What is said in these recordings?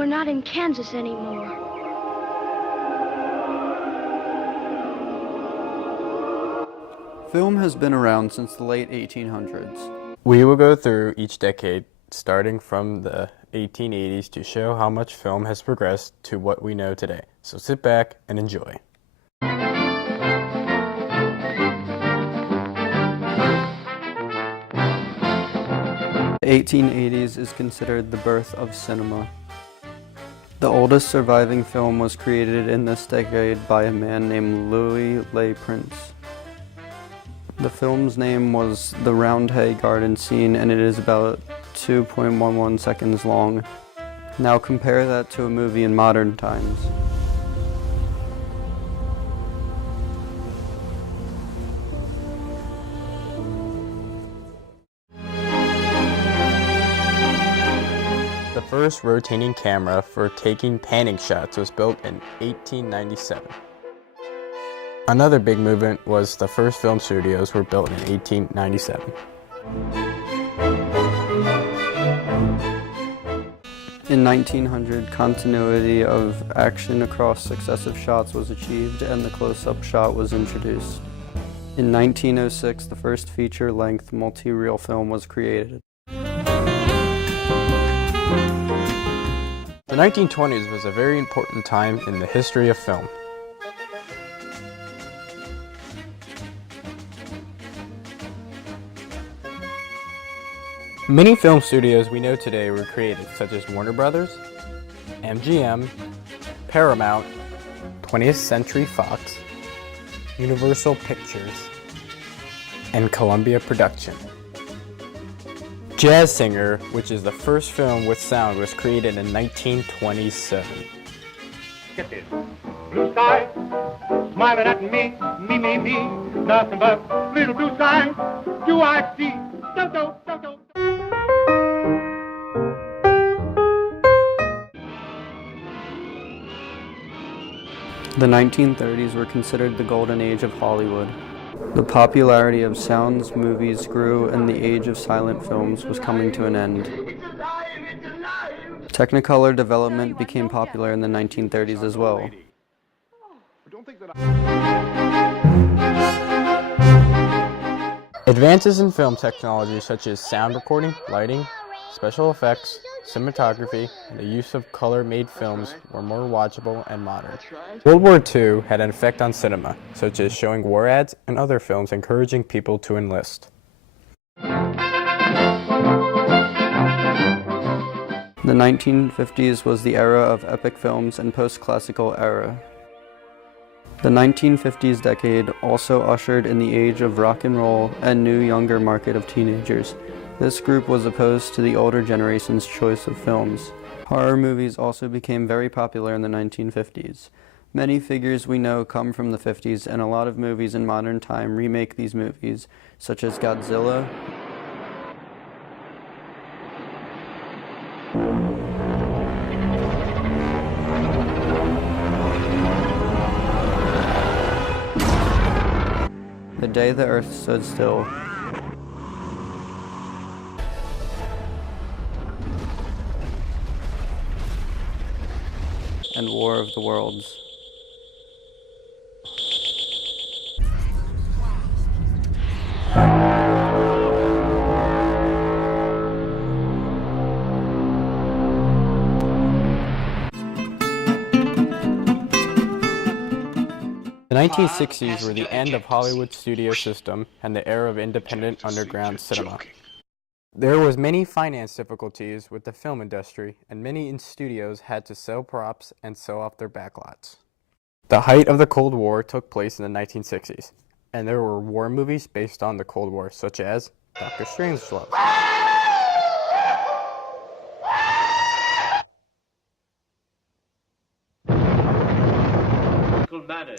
we're not in Kansas anymore. Film has been around since the late 1800s. We will go through each decade, starting from the 1880s, to show how much film has progressed to what we know today. So sit back and enjoy. The 1880s is considered the birth of cinema. The oldest surviving film was created in this decade by a man named Louis Le Prince. The film's name was The Roundhay Garden Scene, and it is about 2.11 seconds long. Now compare that to a movie in modern times. The first rotating camera for taking panning shots was built in 1897. Another big movement was the first film studios were built in 1897. In 1900, continuity of action across successive shots was achieved and the close-up shot was introduced. In 1906, the first feature-length multi-reel film was created. The 1920s was a very important time in the history of film. Many film studios we know today were created, such as Warner Brothers, MGM, Paramount, 20th Century Fox, Universal Pictures, and Columbia Production. Jazz Singer, which is the first film with sound, was created in 1927. Get this. Blue sky, smiling at me, me, nothing but little blue sky. Do I see? Do. The 1930s were considered the golden age of Hollywood. The popularity of sounds movies grew and the age of silent films was coming to an end. Technicolor development became popular in the 1930s as well. Advances in film technology such as sound recording, lighting, special effects, cinematography, and the use of color-made films were more watchable and modern. World War II had an effect on cinema, such as showing war ads and other films encouraging people to enlist. The 1950s was the era of epic films and post-classical era. The 1950s decade also ushered in the age of rock and roll and new younger market of teenagers. This group was opposed to the older generation's choice of films. Horror movies also became very popular in the 1950s. Many figures we know come from the 50s, and a lot of movies in modern time remake these movies, such as Godzilla, The Day the Earth Stood Still, and War of the Worlds. The 1960s were the end of Hollywood's studio system and the era of independent underground cinema. There was many finance difficulties with the film industry, and many studios had to sell props and sell off their backlots. The height of the Cold War took place in the 1960s, and there were war movies based on the Cold War, such as Dr. Strangelove.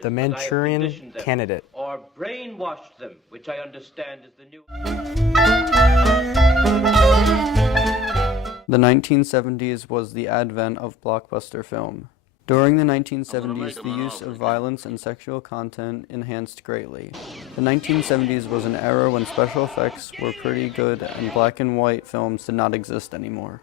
The Manchurian Candidate. Or brainwashed them, which I understand is the new... The 1970s was the advent of blockbuster film. During the 1970s, the use of violence and sexual content enhanced greatly. The 1970s was an era when special effects were pretty good and black and white films did not exist anymore.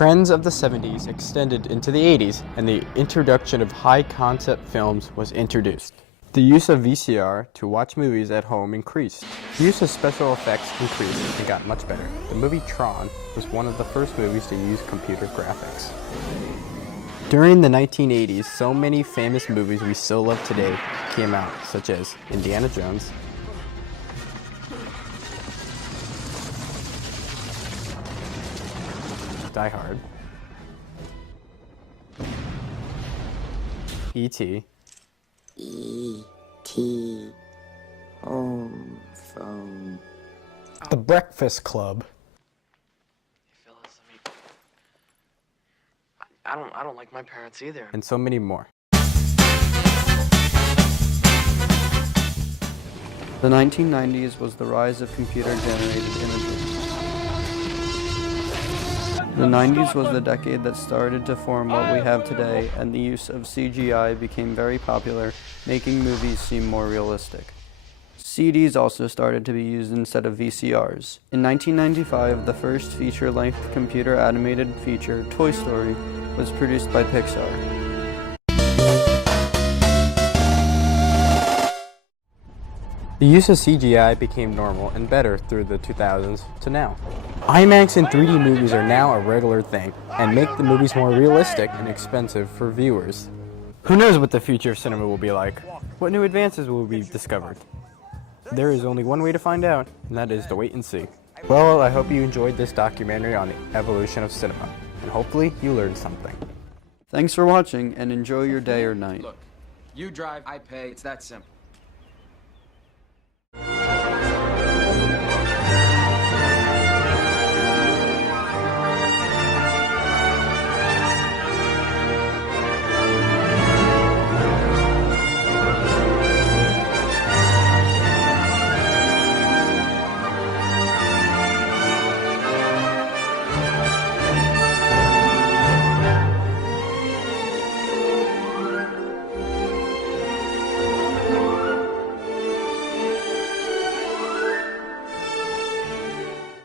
trends of the 70s extended into the 80s, and the introduction of high-concept films was introduced. The use of VCR to watch movies at home increased. The use of special effects increased and got much better. The movie Tron was one of the first movies to use computer graphics. During the 1980s, so many famous movies we still love today came out, such as Indiana Jones, Die Hard, E.T., E.T. Home phone. The Breakfast Club, Phyllis, I don't like my parents either. and so many more. The 1990s was the rise of computer-generated images. The 90s was the decade that started to form what we have today, and the use of CGI became very popular, making movies seem more realistic. CDs also started to be used instead of VCRs. In 1995, the first feature-length computer-animated feature, Toy Story, was produced by Pixar. The use of CGI became normal and better through the 2000s to now. IMAX and 3D movies are now a regular thing and make the movies more realistic and expensive for viewers. Who knows what the future of cinema will be like? What new advances will be discovered? There is only one way to find out, and that is to wait and see. Well, I hope you enjoyed this documentary on the evolution of cinema, and hopefully you learned something. Thanks for watching, and enjoy your day or night. Look, you drive, I pay, it's that simple.